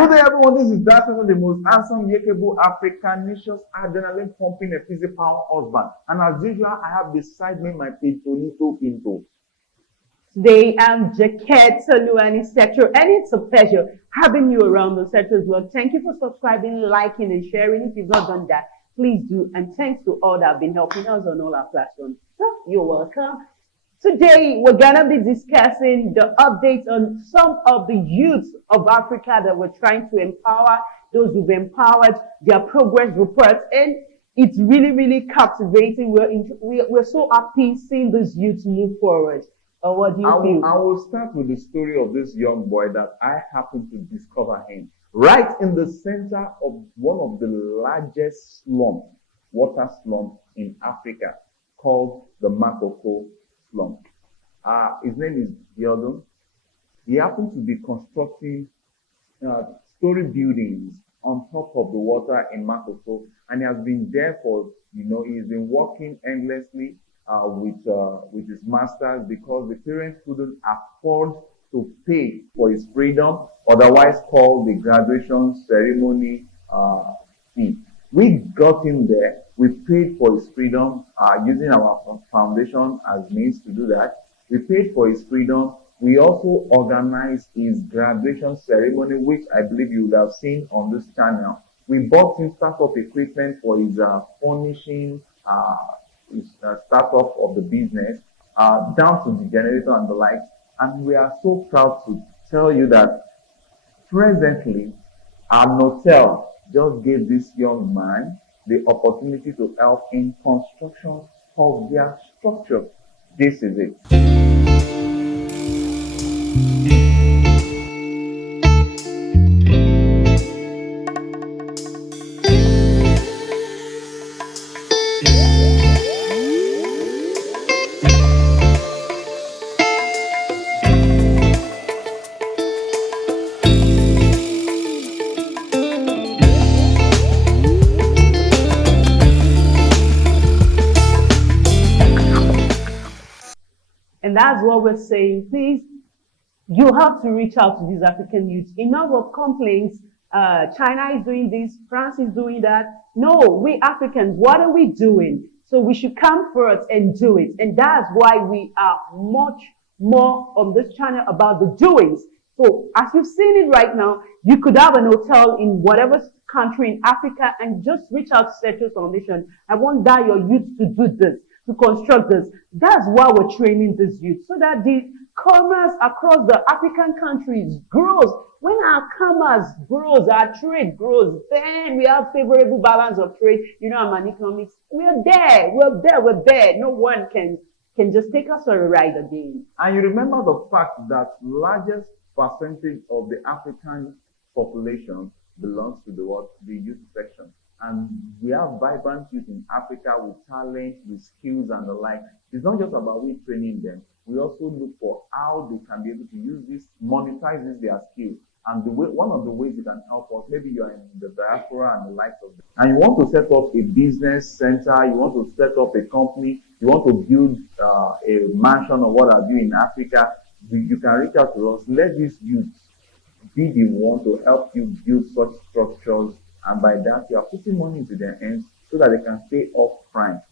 Good day, everyone. This is Dash, the most handsome, yakable, Africanicious, adrenaline pumping, a physical husband. And as usual, I have beside me my Pinto Pinto. Today I'm Jaquette Soluani Setro, and it's a pleasure having you around the setrosvlog. Thank you for subscribing, liking, and sharing. If you've not done that, please do. And thanks to all that have been helping us on all our platforms. So you're welcome. Today we're gonna be discussing the updates on some of the youths of Africa that we're trying to empower, those who've empowered, their progress reports, and it's really, really captivating. We're so happy seeing these youths move forward. Or what do you feel? I will start with the story of this young boy that I happened to discover him right in the center of one of the largest water slum in Africa, called the Makoko slum. His name is Giordon. He happened to be constructing story buildings on top of the water in Makoko, and he has been there for, he's been working endlessly with his masters, because the parents couldn't afford to pay for his freedom, otherwise called the graduation ceremony fee. We got him there. We paid for his freedom using our foundation as means to do that. We paid for his freedom. We also organized his graduation ceremony, which I believe you would have seen on this channel. We bought him startup equipment for his furnishing, his startup of the business, down to the generator and the lights. And we are so proud to tell you that presently, our Notel just gave this young man the opportunity to help in construction of their structure. This is it. And that's what we're saying. Please, you have to reach out to these African youths. Enough of complaints. China is doing this, France is doing that. No, we Africans, what are we doing? So we should come first and do it. And that's why we are much more on this channel about the doings. So as you've seen it right now, you could have an hotel in whatever country in Africa and just reach out to Setros Foundation. I want that your youth to do this, to construct this. That's why we're training this youth, so that the commerce across the African countries grows. When our commerce grows, our trade grows, then we have favorable balance of trade. I'm an economics. We're there. No one can just take us for a ride again. And you remember the fact that largest percentage of the African population belongs to the youth section. And we have vibrant youth in Africa with talent, with skills and the like. It's not just about we training them. We also look for how they can be able to use this, monetize their skills. And one of the ways you can help us, maybe you're in the diaspora and the likes of them, and you want to set up a business center, you want to set up a company, you want to build a mansion or what have you in Africa, you can reach out to us. Let these youths be the one to help you build such structures, and by that you are putting money into their hands so that they can pay off crime.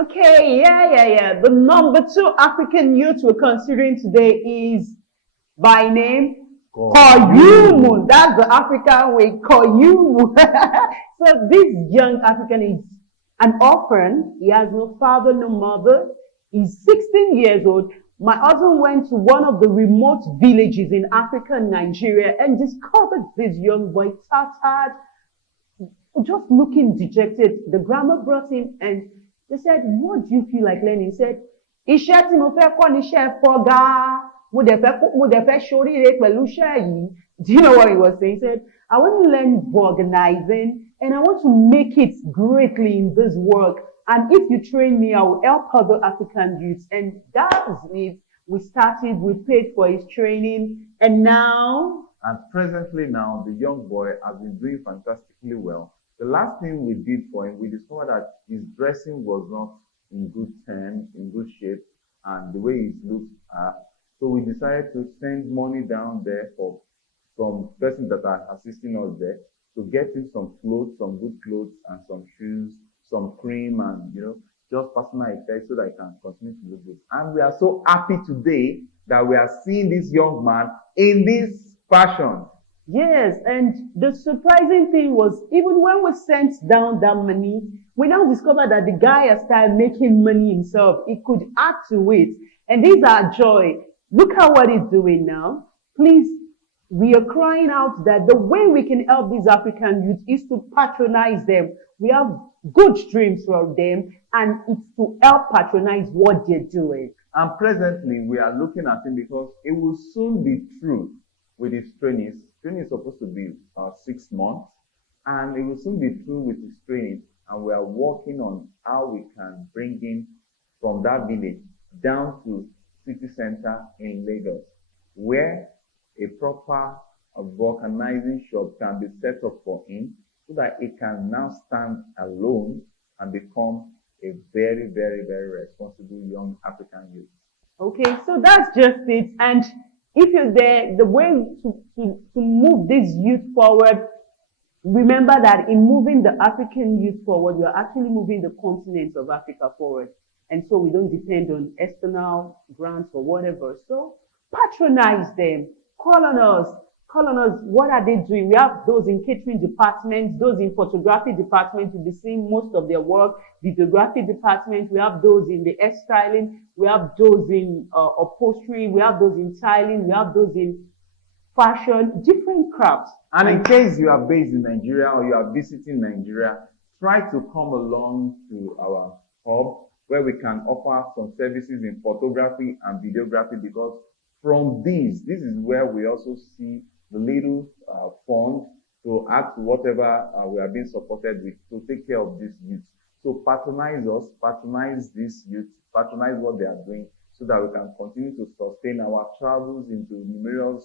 Okay, yeah. The number 2 African youth we're considering today is by name Koyumu. That's the African way, Koyumu. So this young African is an orphan. He has no father, no mother. He's 16 years old. My husband went to one of the remote villages in Africa, Nigeria, and discovered this young boy, tattered, just looking dejected. The grandma brought him and they said, what do you feel like learning? He said, iṣẹ́ tí mo fẹ́ kọ́ ni iṣẹ́ fọ́gá. Mo dẹ̀ fẹ́ ṣoríire pẹ̀lú iṣẹ́ yìí. Do you know what he was saying? He said, I want to learn organizing and I want to make it greatly in this work. And if you train me, I will help other African youths. And that was it. We started, we paid for his training, and now? And presently now, the young boy has been doing fantastically well. The last thing we did for him, we discovered that his dressing was not in good terms, in good shape, and the way he looked. So we decided to send money down there for some persons that are assisting us there to get him some clothes, some good clothes, and some shoes, some cream, and just personal effects so that he can continue to look good. And we are so happy today that we are seeing this young man in this fashion. Yes, and the surprising thing was, even when we sent down that money, we now discovered that the guy has started making money himself. He could add to it. And this is our joy. Look at what he's doing now. Please, we are crying out that the way we can help these African youth is to patronize them. We have good dreams for them, and it's to help patronize what they're doing. And presently, we are looking at him because it will soon be through with his training. Training is supposed to be 6 months, and it will soon be through with his training. And we are working on how we can bring him from that village down to city center in Lagos, where a proper vulcanizing shop can be set up for him so that he can now stand alone and become a very, very, very responsible young African youth. Okay, so that's just it. And if you're there, the way to move this youth forward, remember that in moving the African youth forward, we're actually moving the continent of Africa forward. And so we don't depend on external grants or whatever. So patronize them. Call on us. Call on us. What are they doing? We have those in catering departments, those in photography department. You'll be seeing most of their work. Videography department. We have those in the hairstyling. We have those in upholstery. We have those in tiling. We have those in fashion, different crafts. And in case you are based in Nigeria or you are visiting Nigeria, try to come along to our hub where we can offer some services in photography and videography, because from this is where we also see the little fund to add to whatever we are being supported with to take care of these youth. So patronize us, patronize these youth, patronize what they are doing so that we can continue to sustain our travels into numerous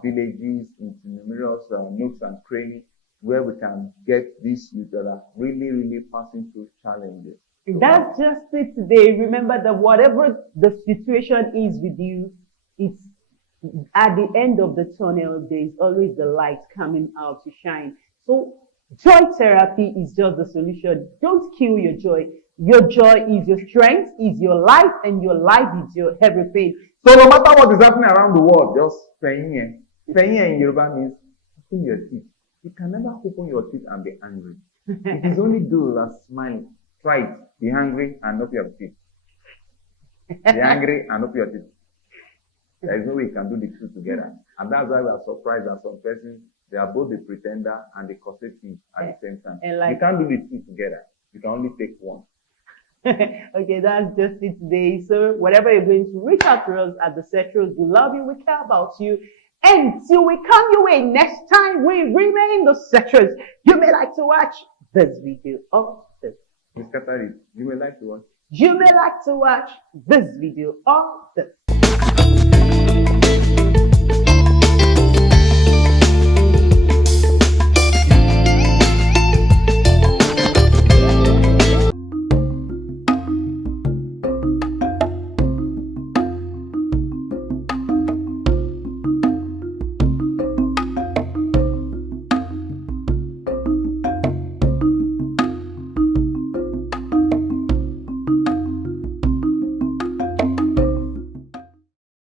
villages, into numerous nooks and crannies where we can get these youth that are really, really passing through challenges. That's just it today. Remember that whatever the situation is with you, it's at the end of the tunnel, there is always the light coming out to shine. So joy therapy is just the solution. Don't kill your joy. Your joy is your strength, is your life, and your life is your everything. So no matter what is happening around the world, just praying. Praying in Yoruba means open your teeth. You can never open your teeth and be angry. It is only those that smile. Try it. Be angry and open your teeth. Be angry and open your teeth. There is no way you can do the two together. And that's why we are surprised that some persons, they are both the pretender and the causative at the same time. You can't do the two together. You can only take one. Okay, that's just it today. So whatever you're going to, reach out to us at the Setros. We love you. We care about you. Until we come your way next time, we remain the Setros. You may like to watch this video or this. Ms. Katari, you may like to watch. You may like to watch this video or this.